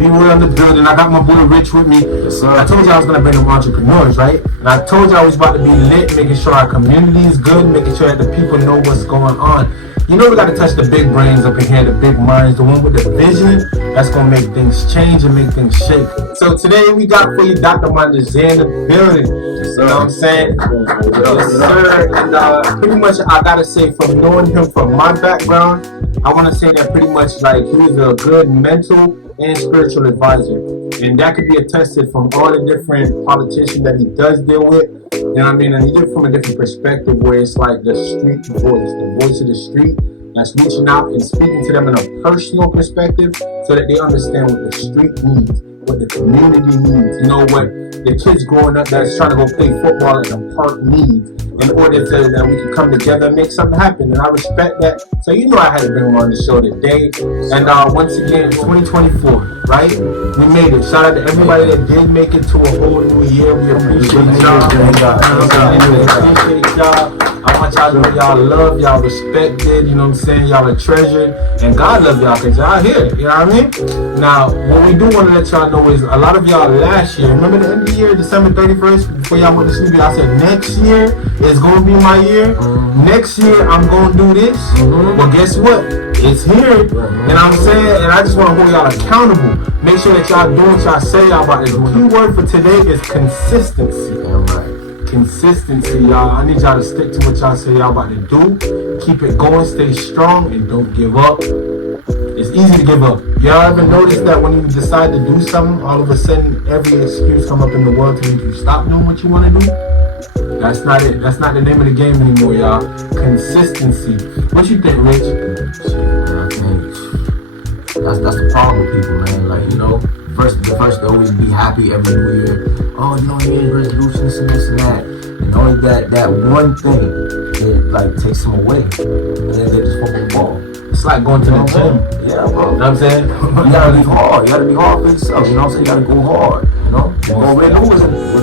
B-Roy on the building. I got my boy Rich with me. Yes, sir. I told you I was going to bring them entrepreneurs, right? And I told you I was about to be lit, making sure our community is good, making sure that the people know what's going on. You know we got to touch the big brains up in here, the big minds, the one with the vision that's going to make things change and make things shake. So today we got for you Dr. MONDESIR in the building. You know what I'm saying? Yes, sir. And pretty much I got to say, from knowing him from my background, I want to say that pretty much like he's a good mental and spiritual advisor. And that could be attested from all the different politicians that he does deal with. You know what I mean? And he did it from a different perspective where it's like the street voice, the voice of the street that's reaching out and speaking to them in a personal perspective so that they understand what the street needs, what the community needs, you know, what the kids growing up that's trying to go play football at the park needs in order to that we can come together and make something happen. And I respect that. So you know I had to bring him on the show today. And once again, 2024, right? We made it. Shout out to everybody that did make it to a whole new year. We appreciate y'all. Appreciate y'all. I want y'all to know y'all love, y'all respected, you know what I'm saying? Y'all are treasured, and God love y'all because y'all here, you know what I mean? Now, what we do want to let y'all know is a lot of y'all last year, remember the end of the year, December 31st, before y'all went to sleep, I said next year is going to be my year. Next year, I'm going to do this. Well, guess what? It's here, you know what I'm saying? And I just want to hold y'all accountable. Make sure that y'all do what y'all say y'all about to do. The key word for today is consistency. Consistency, y'all. I need y'all to stick to what y'all say y'all about to do. Keep it going, stay strong, and don't give up. It's easy to give up. Y'all ever notice that when you decide to do something, all of a sudden every excuse come up in the world to make you stop doing what you want to do? That's not it. That's not the name of the game anymore, y'all. Consistency. What you think, Rich? Shit, man, I think that's the problem with people, man. Like, you know, the first to always be happy every new year. Oh, you know, New Year's resolution, this and that. And only that one thing, it like takes them away. And then they just focus ball. It's like going to the gym. Yeah, bro. You know what I'm saying? You gotta be hard. You gotta be hard for yourself. You know what I'm saying? You gotta go hard. You know?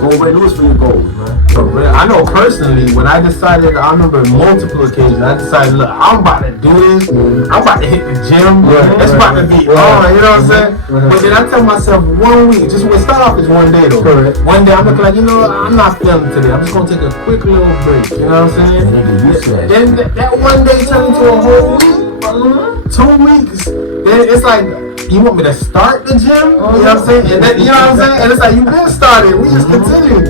Go where lose for your goals, man. I know personally, when I decided, I remember multiple occasions, I decided, look, I'm about to do this. I'm about to hit the gym. It's about to be on, you know what I'm saying? But then I tell myself 1 week, just when start off is 1 day though. One day I'm looking like, you know what, I'm not feeling today. I'm just going to take a quick little break, you know what I'm saying? Then that 1 day turned into a whole week. 2 weeks, then it's like, you want me to start the gym? You know what I'm saying? And then, you know what I'm saying? And it's like, you been started, we just continue.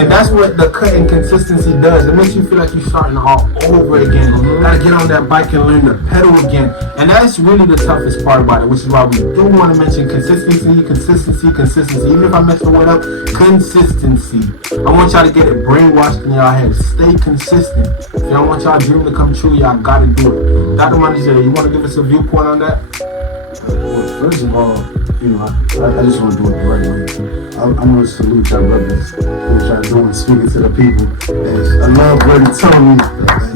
And that's what the cut and consistency does. It makes you feel like you're starting all over again. You gotta get on that bike and learn to pedal again. And that's really the toughest part about it, which is why we do want to mention consistency. Even if I mess the word up, consistency. I want y'all to get it brainwashed in y'all heads. Stay consistent. If y'all want y'all dream to come true, y'all gotta do it. Dr. MONDESIR, you want to give us a viewpoint on that? Well, first of all, you know, I just want to do it the right way. I'm going to salute y'all brothers, what y'all doing, speaking to the people. I love Brady telling me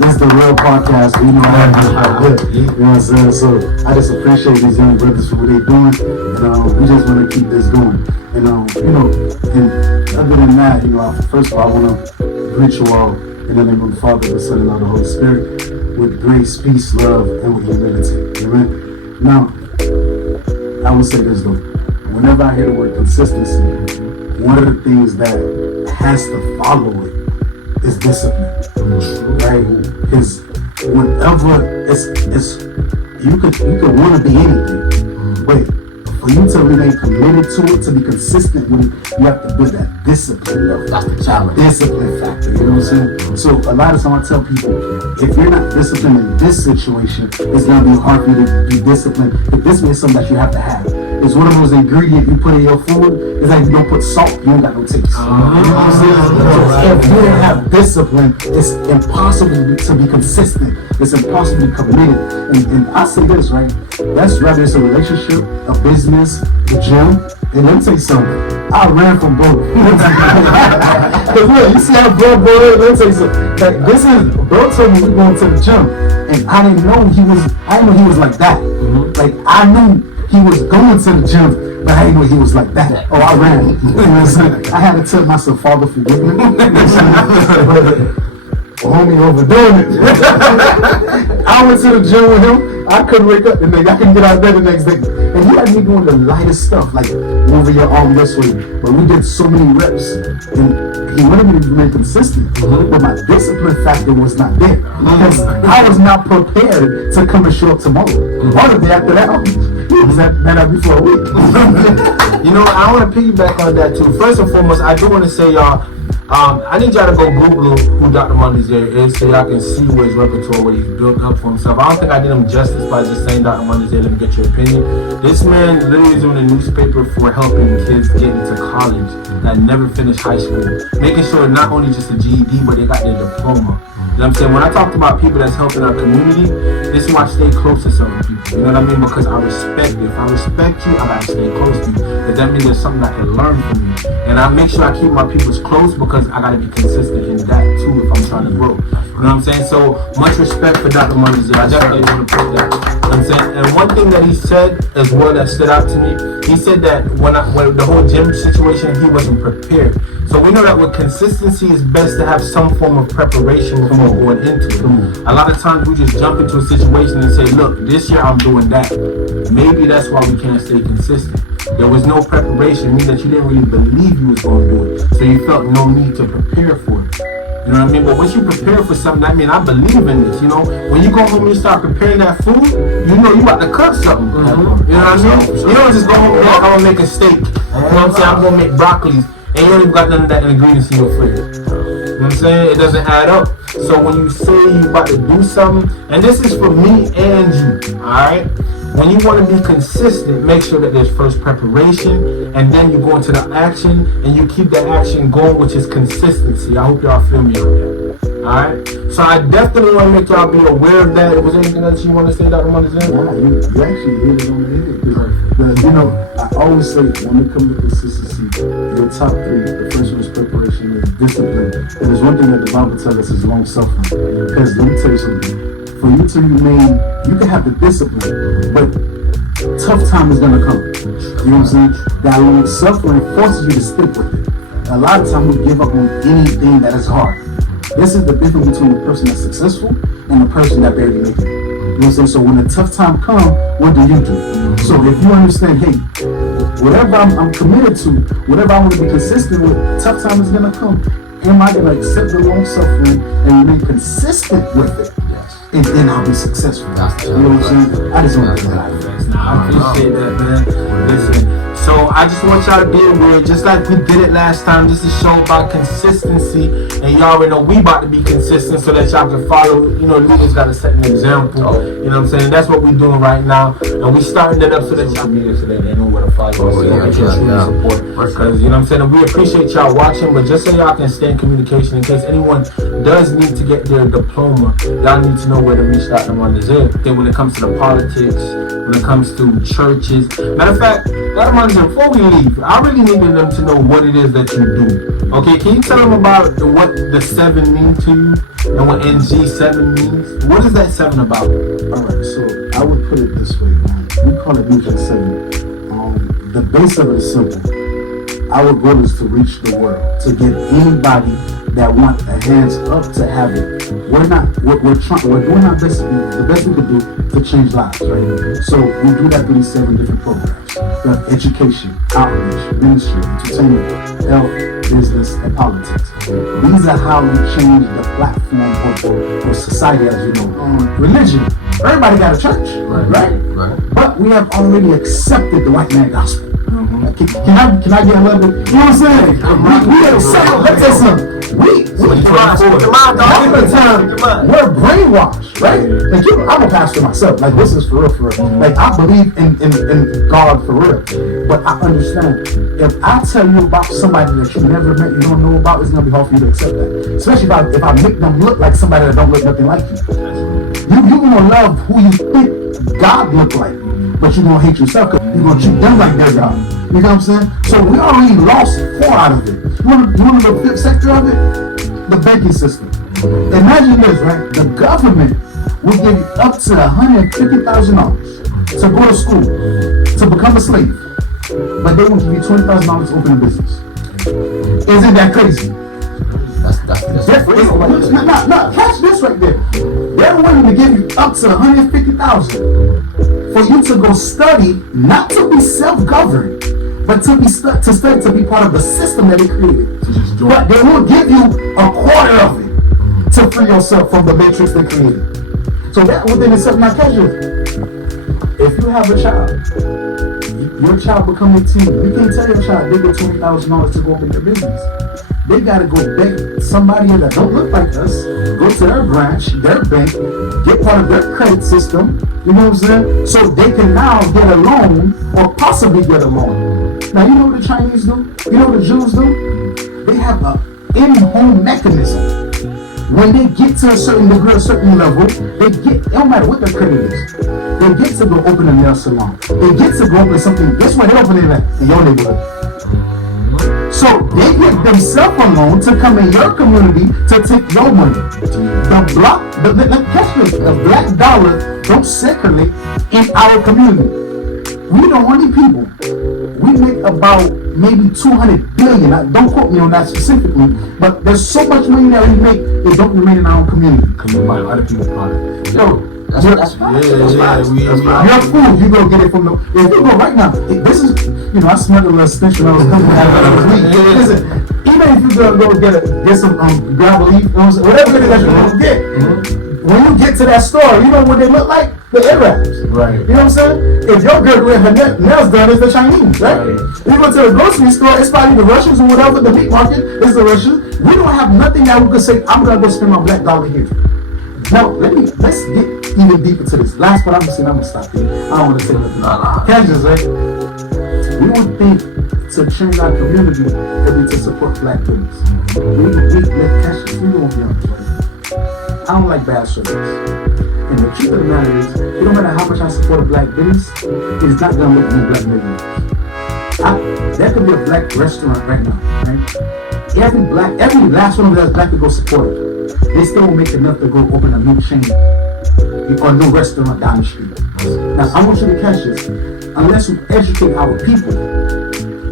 this is the real podcast, but you know, I have to good. You know what I'm saying? So I just appreciate these young brothers for what they're doing, and we just want to keep this going. And you know, and other than that, you know, first of all, I want to greet you all in the name of the Father, the Son, and of the Holy Spirit, with grace, peace, love, and with humility. Amen. Now, I will say this though, whenever I hear the word consistency, one of the things that has to follow it is discipline, right? Because whenever it's you could want to be anything, but for you to remain committed to it, to be consistent with it, you have to build that discipline. That's the challenge. Discipline factor, you know what I'm saying? So a lot of times I tell people, if you're not disciplined in this situation, it's gonna be hard for you to be disciplined. If this is something that you have to have. It's one of those ingredients you put in your food. It's like you don't put salt, you ain't got no taste. You know what I'm saying? So if you don't have discipline, it's impossible to be consistent. It's impossible to be committed. And I say this, right? That's whether it's a relationship, a business, the gym. And let me tell you something. I ran from both. Cause look, you see how bro, let me tell you something. Like this is, bro told me we going to the gym, and I didn't know he was like that. Like I knew he was going to the gym, but I didn't know he was like that. Oh, I ran. You know what I'm saying? I had to tell myself, Father, forgive me. Homie overdoing it. I went to the gym with him. I couldn't wake up the next day. I couldn't get out of bed the next day. And And he had me doing the lightest stuff, like moving your arm this way. But we did so many reps, and he wanted me to remain consistent. But my discipline factor was not there. Because I was not prepared to come and show up tomorrow. Or the day after that, he was at that before a week. You know, I want to piggyback on that too. First and foremost, I do want to say, y'all, I need y'all to go Google who Dr. Mondesir is so y'all can see what his repertoire, what he's built up for himself. I don't think I did him justice by just saying Dr. Mondesir. Let me get your opinion. This man literally is in the newspaper for helping kids get into college that never finished high school, making sure not only just a GED, but they got their diploma. You know what I'm saying? When I talked about people that's helping our community, this is why I stay close to certain people. You know what I mean? Because I respect you. If I respect you, I gotta stay close to you. Because that means there's something I can learn from you. And I make sure I keep my peoples close because I gotta be consistent in that too if I'm trying to grow. You know what I'm saying? So much respect for Dr. Mondesir. I definitely want to put that. You know what I'm saying? And one thing that he said as well that stood out to me, he said that when the whole gym situation, he wasn't prepared. So we know that with consistency, it's best to have some form of preparation before going into it. A lot of times we just jump into a situation and say, look, this year I'm doing that. Maybe that's why we can't stay consistent. There was no preparation, meaning that you didn't really believe you was going to do it. So you felt no need to prepare for it. You know what I mean? But once you prepare for something, I mean, I believe in this, you know? When you go home and you start preparing that food, you know you about to cook something. You know what I mean? You don't just go home and be like, I'm going to make a steak. You know what I'm saying? I'm going to make broccolis. And you don't even got none of that ingredients in your fridge. You know what I'm saying? It doesn't add up. So when you say you about to do something, and this is for me and you, alright? When you want to be consistent, make sure that there's first preparation, and then you go into the action, and you keep that action going, which is consistency. I hope y'all feel me on that. Alright? So I definitely want to make y'all be aware of that. Was there anything else you want to say, Dr. Mondesir? Yeah, you actually hit it on the head. You know, I always say when it comes to consistency, your top three, the first one is preparation and discipline. And there's one thing that the Bible tells us is long suffering. Because let me tell you something. For you to remain, you can have the discipline, but tough time is gonna come. You know what I'm saying? That long suffering forces you to stick with it. A lot of times we give up on anything that is hard. This is the difference between the person that's successful and the person that barely makes it. You know what I'm saying? So when the tough time comes, what do? So if you understand, hey, whatever I'm committed to, whatever I want to be consistent with, tough time is gonna come. Am I gonna accept the long suffering and remain consistent with it? And then I'll be successful. You know what I'm saying? I just want to do that. I appreciate that, man. Listen, so I just want y'all to be aware, just like we did it last time, this is a show about consistency, and y'all already know we about to be consistent so that y'all can follow. You know, leaders got to set an example. You know what I'm saying? That's what we're doing right now, and we starting it up so that y'all meet us so that they know where to follow us. So they can truly support. Because, you know what I'm saying? And we appreciate y'all watching, but just so y'all can stay in communication, in case anyone does need to get their diploma, y'all need to know where to reach Dr. Mondesir. Okay, when it comes to the politics, when it comes to churches. Matter of fact, Dr. Mondesir, before we leave, I really needed them to know what it is that you do. Okay, can you tell them about what the 7 means to you and what NG7 means? What is that 7 about? Alright, so I would put it this way, man. We call it Vision 7. The base of it is simple. Our goal is to reach the world, to get anybody that want a hands up to have it. We're doing our best, the best we can do to change lives, right? So we do that through these 7 different programs. We have education, outreach, ministry, entertainment, health, business, and politics. These are how we change the platform for society, as you know. Religion, everybody got a church, right? But we have already accepted the white man gospel. Can I get a little bit? You know what I'm saying? We accept. Let's say something. We're brainwashed, right? Like I'm a pastor myself. Like this is for real. Like I believe in God for real. But I understand if I tell you about somebody that you never met, you don't know about, it's gonna be hard for you to accept that. Especially if I make them look like somebody that don't look nothing like you. You gonna love who you think God look like, but you gonna hate yourself because you gonna treat them like their God. You know what I'm saying? So we already lost 4 out of it. You want to know the 5th sector of it? The banking system. Imagine this, right? The government will give you up to $150,000 to go to school, to become a slave. But they will give you $20,000 to open a business. Isn't that crazy? Catch this right there. They're willing to give you up to $150,000 for you to go study, not to be self-governed, but to study to be part of the system that it created. But they will give you a quarter of it to free yourself from the matrix they created. So that within itself, now catch it. If you have a child, your child become 18, you can't tell your child they get $20,000 to go open their business. They gotta go beg somebody that don't look like us, go to their branch, their bank, get part of their credit system, you know what I'm saying? So they can now get a loan or possibly get a loan. Now you know what the Chinese do? You know what the Jews do? They have a in-home mechanism. When they get to a certain degree, a certain level, it don't matter what their credit is, they get to go open a nail salon. They get to go open something. Guess what? They open it in your neighborhood. So they give themselves a loan to come in your community to take your money. The black dollar don't circulate in our community. We the only people. We make about maybe 200 billion. Don't quote me on that specifically, but there's so much money that we make that don't remain in our own community. Because we buy other people's products. Yo, that's fine. Your food, you go get it from the. If you go right now, this is, I smelled a little stench when I was coming out. Listen, even if you go get some gravel leaf, whatever it is that you want to get, when you get to that store, you know what they look like? The Arabs. Right. You know what I'm saying? If your girl with her nails done, it's the Chinese, right? You go to the grocery store, it's probably the Russians or whatever. The meat market is the Russians. We don't have nothing that we could say, I'm gonna go spend my black dollar here. Now, let's get even deeper to this. Last part I'm gonna stop here. I don't want to say nothing. Kansas, right? We don't think to change our community could be to support black business. We don't be honest, right? I don't like bad service. And the truth of the matter is, it don't matter how much I support a black business, it's not gonna make me black millionaires. There could be a black restaurant right now, right? Every last one of us black to go support it. They still won't make enough to go open a new chain or a new restaurant down the street. Now, I want you to catch this. Unless we educate our people,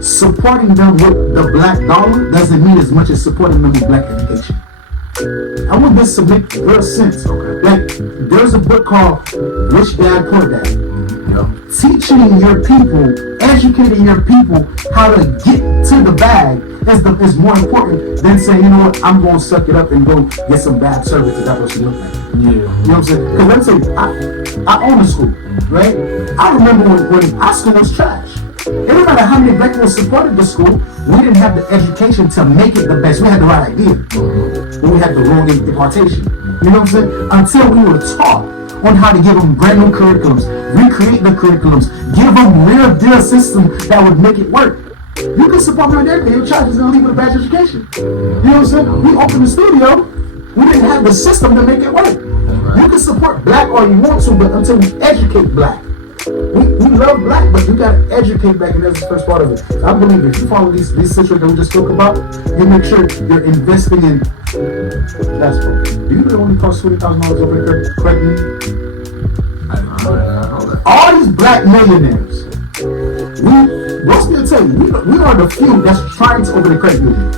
supporting them with the black dollar doesn't mean as much as supporting them with black education. I want this to make real sense. Like, there's a book called Rich Dad, Poor Dad. Teaching your people, educating your people how to get to the bag is more important than saying, you know what, I'm going to suck it up and go get some bad service if that's what you look like. Yeah. You know what I'm saying? Because let me say, I own a school, right? I remember when our school was trash. It didn't matter how many black people supported the school, we didn't have the education to make it the best. We had the right idea, but we had the wrong impartation. You know what I'm saying? Until we were taught on how to give them brand new curriculums, recreate the curriculums, give them real deal system that would make it work. You can support me on everything. Your child is going to leave with a bad education. You know what I'm saying? We opened the studio, we didn't have the system to make it work. You can support black all you want to, but until we educate black. We love black, but you gotta educate black, and that's the first part of it. I believe if you follow these situations that we just spoke about, you make sure you're investing in. That's what. Do you know it only costs $20,000 over the credit union? I know that. All these black millionaires, what's gonna tell you? We are the few that's trying to open a credit union.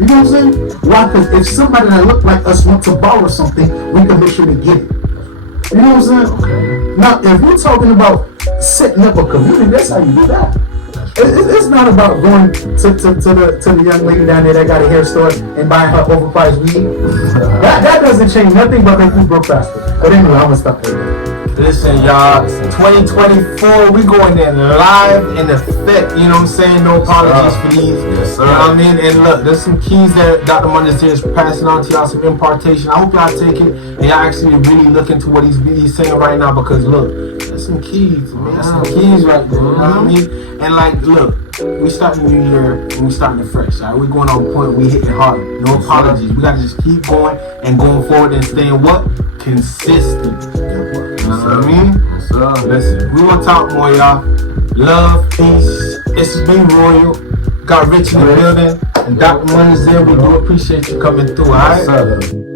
You know what I'm saying? Why? Because if somebody that look like us want to borrow something, we can make sure they get it. You know what I'm saying? Okay. Now, if we're talking about setting up a community, that's how you do that. It's not about going to the young lady down there that got a hair store and buying her overpriced weed. That doesn't change nothing but make you grow faster. But anyway, I'm gonna stop there. Listen, y'all, 2024, we going in live in effect, you know what I'm saying? No apologies for these. Yes, sir. You know what I mean? And look, there's some keys that Dr. Mundesir is passing on to y'all, some impartation. I hope y'all take it and y'all actually really look into what he's saying right now, because look, there's some keys, man. There's some keys right there, you know what I mean? And like, look, we starting the new year and we starting it fresh, all right? We're going on point, we hitting hard. No apologies. We gotta just keep going and going forward and staying what? Consistent. You know what I mean? Yes, sir. Listen, we want to talk more, y'all. Love, peace. This has been Royal. Got Rich in the building. And Dr. Mundesir, we do appreciate you coming through, alright? Yes, sir.